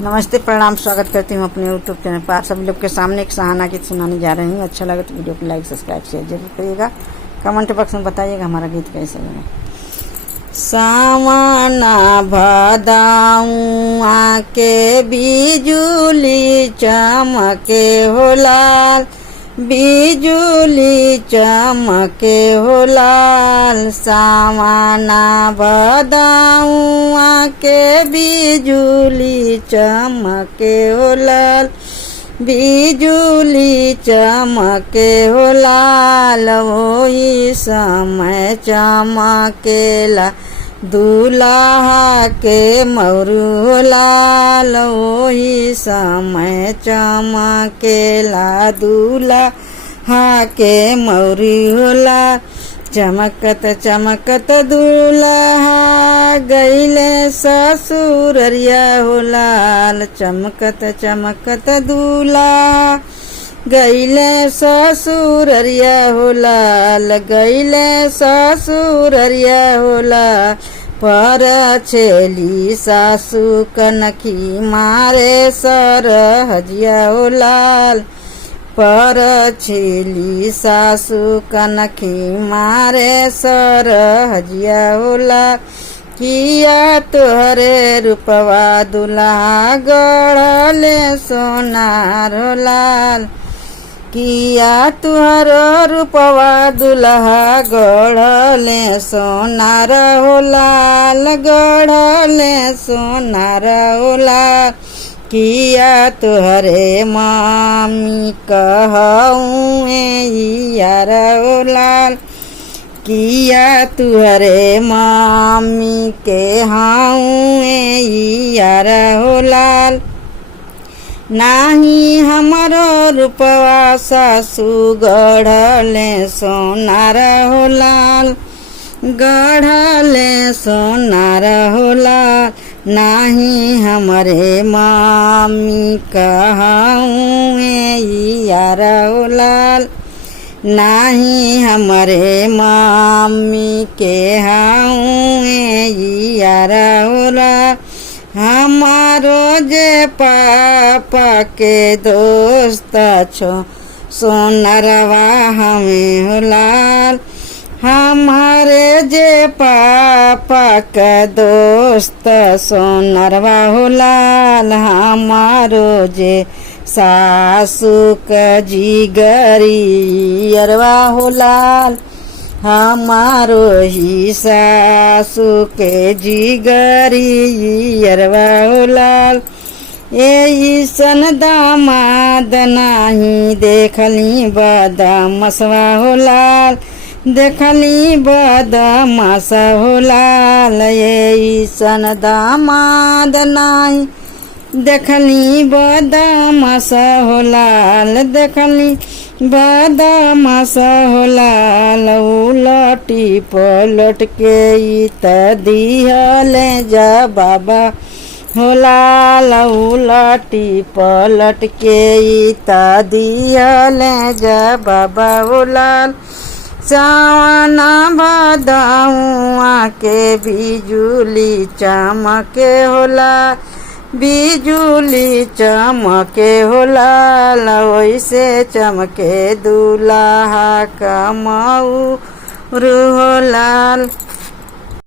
नमस्ते, प्रणाम, स्वागत करती हूँ अपने यूट्यूब चैनल पर। आप सभी लोग के सामने एक सहाना गीत सुनाने जा रही हूँ। अच्छा लगे तो वीडियो को लाइक, सब्सक्राइब, शेयर जरूर करिएगा। कमेंट बॉक्स में बताइएगा हमारा गीत कैसे लगा। सावना भदाऊँ आके बिजुली चमके हो लाल, बिजुली चमके हो लाल। सावना भदाऊँ आके बिजुली चमके हो लाल, बिजुली चमके हो लाल। वही समय चमकेला दूल्हा के मौरू हो लाल, वही समय चमकेला दूल्हा के मौरी हो लाल। चमकत चमकत दूल्हा गईले ससुररिया हो लाल, चमकत चमकत दूल्हा गईले ससुररिया हो लाल, गईले ससुररिया हो लाल। पर छेली सासू कनखी मारे सरहजिया हो लाल, पर छेली सासू कनखी मारे सरहजिया हो लाल। किया तोहरे रूपवा दुल्हा गढ़ले सोनार हो लाल, किया तुहरो रूपवा दुल्हा गढ़ले सोनार हो लाल, गढ़ले सोनार हो लाल। किया तुहरे मामी कहूँ यार हो लाल, किया तुहरे मामी के हाऊँ यार हो लाल। नाही हमारो रूपवा सासू गढ़ले सोनार हो लाल, गढ़ले सोनार हो लाल। नाही हमारे मामी कहूँ यार हो लाल, नाही हमारे मामी के हाऊँ यार हो लाल। हमारो जे पापा के दोस्त छो सोनरवा हमें हो लाल, हमारे जे पापा का दोस्त सोनरवा हो लाल। हमारो जे सासू का जिगरी अरवा हो लाल, हमारो ही सासू के जिगरी अरवा हो लाल। ए सन दामाद नाही देखली बदमाशवा हो लाल, देखली बदमाशा हो लाल। ए सन दामाद नाही देखली बदमाशा हो लाल, देखली बदमाशा हो लाल। उलटी पलट के त दिहले जा बाबा हो लाल, उलटी पलट के त दिहले जा बाबा हो लाल। सावना भदाऊँ आके बिजुली चमके हो लाल, बिजुली चमके हो लाल। वैसे चमके दूल्हा का मौरू हो लाल।